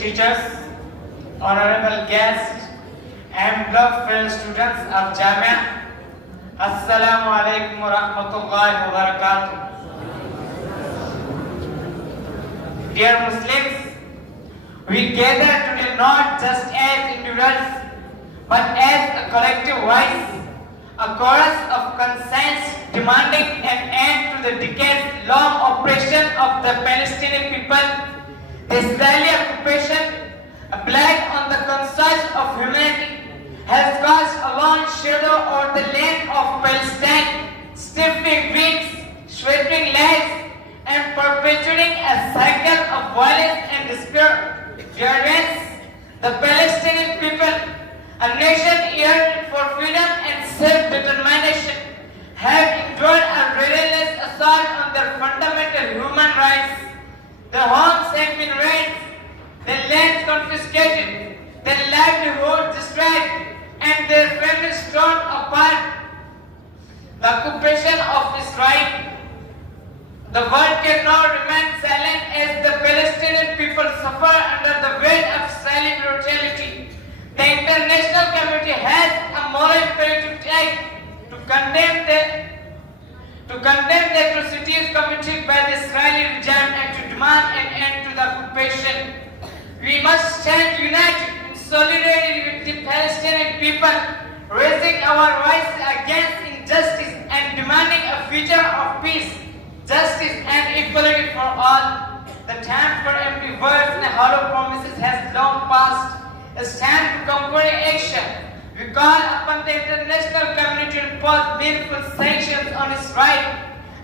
Teachers, honorable guests, and beloved fellow students of Jamia, Assalamu alaikum wa rahmatullahi wa barakatuh. Dear Muslims, we gather today not just as individuals, but as a collective voice, a chorus of conscience demanding an end to the decades-long oppression of the Palestinian people. The Israeli occupation, a blight on the conscience of humanity, has cast a long shadow over the land of Palestine, stiffening wings, shattering lives, and perpetuating a cycle of violence and despair. Dear friends, the Palestinian people, a nation yearning for freedom and self-determination, have endured a relentless assault on their fundamental human rights. Their homes have been razed, their lands confiscated, their livelihood destroyed, and their families torn apart. The occupation of Israel. The world cannot remain silent as the Palestinian people suffer under the weight of Israeli brutality. The international community has a moral imperative to condemn the atrocities committed by the Israeli regime and to demand an end to the occupation. We must stand united in solidarity with the Palestinian people, raising our voice against injustice and demanding a future of peace, justice and equality for all. The time for empty words and hollow promises has long passed. It's time to concrete action. We call upon the international community to impose meaningful sanctions on Israel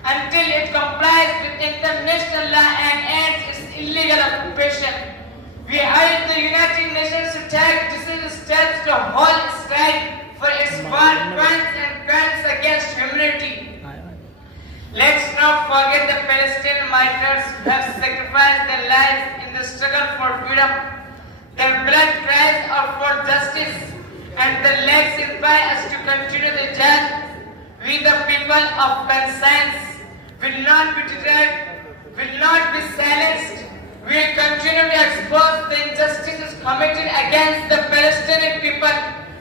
until it complies with international law and ends its illegal occupation. We urge the United Nations to take decisive steps to hold Israel for its war crimes and crimes against humanity. Let's not forget the Palestinian martyrs who have sacrificed their lives in the struggle for freedom. Their blood cries out for justice, and the legs inspire us to continue the journey. We, the people of conscience, will not be deterred, will not be silenced. We will continue to expose the injustices committed against the Palestinian people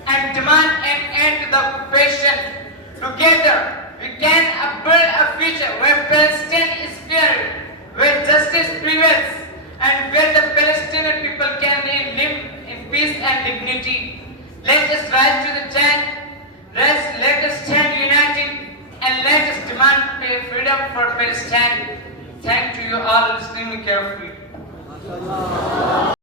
and demand an end to the occupation. Together, we can build a future where Palestine is spared, where justice prevails, and where the Palestinian people can live in peace and dignity. Let us rise to the challenge, let us stand united, and let us demand freedom for Palestine. Thank you all listening carefully.